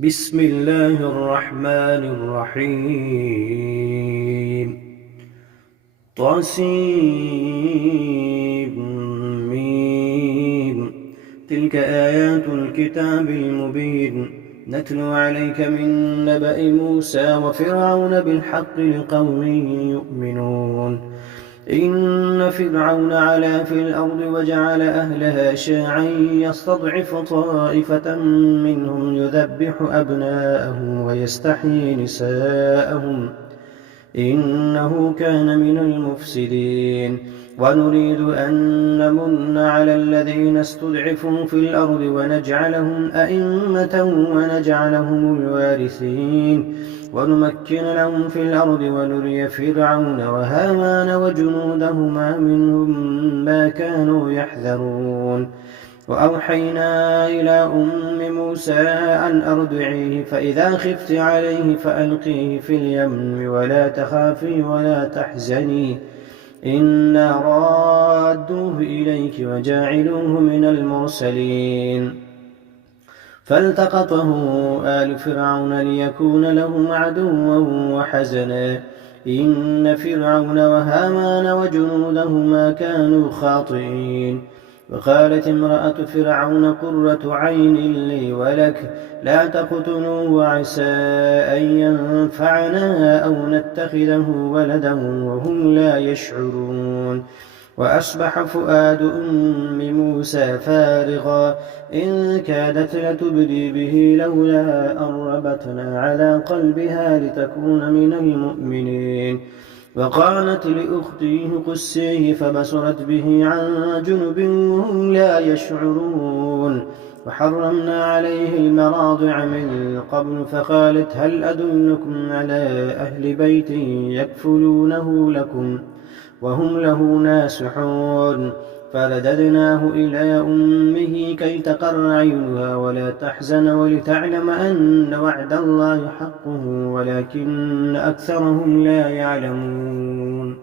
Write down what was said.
بسم الله الرحمن الرحيم. طاسيم. تلك آيات الكتاب المبين نتلو عليك من نبأ موسى وفرعون بالحق لقوم يؤمنون. إن فرعون علا في الأرض وجعل أهلها شيعا يستضعف طائفة منهم يذبح أبناءهم ويستحيي نساءهم إنه كان من المفسدين. ونريد أن نمن على الذين استضعفوا في الأرض ونجعلهم أئمة ونجعلهم الوارثين ونمكن لهم في الأرض ونري فرعون وهامان وجنودهما منهم ما كانوا يحذرون. وأوحينا إلى أم موسى أن أرضعيه فإذا خفت عليه فألقيه في اليم ولا تخافي ولا تحزني إنا رادوه إليك وجاعلوه من المرسلين. فالتقطه آل فرعون ليكون لهم عدوا وحزنا إن فرعون وهامان وجنودهما كانوا خاطئين. وقالت امرأة فرعون قرة عين لي ولك لا تقتلوه عسى أن ينفعنا أو نتخذه ولدا وهم لا يشعرون. وأصبح فؤاد أم موسى فارغا إن كادت لتبدي به لولا أن ربطنا على قلبها لتكون من المؤمنين. وقالت لأختيه قسيه فبصرت به عن جنب وهم لا يشعرون. وحرمنا عليه المراضع من قبل فقالت هل أدلكم على أهل بيت يكفلونه لكم وهم له ناصحون. فرددناه إلى أمه كي تقر عينها ولا تحزن ولتعلم أن وعد الله حقه ولكن أكثرهم لا يعلمون.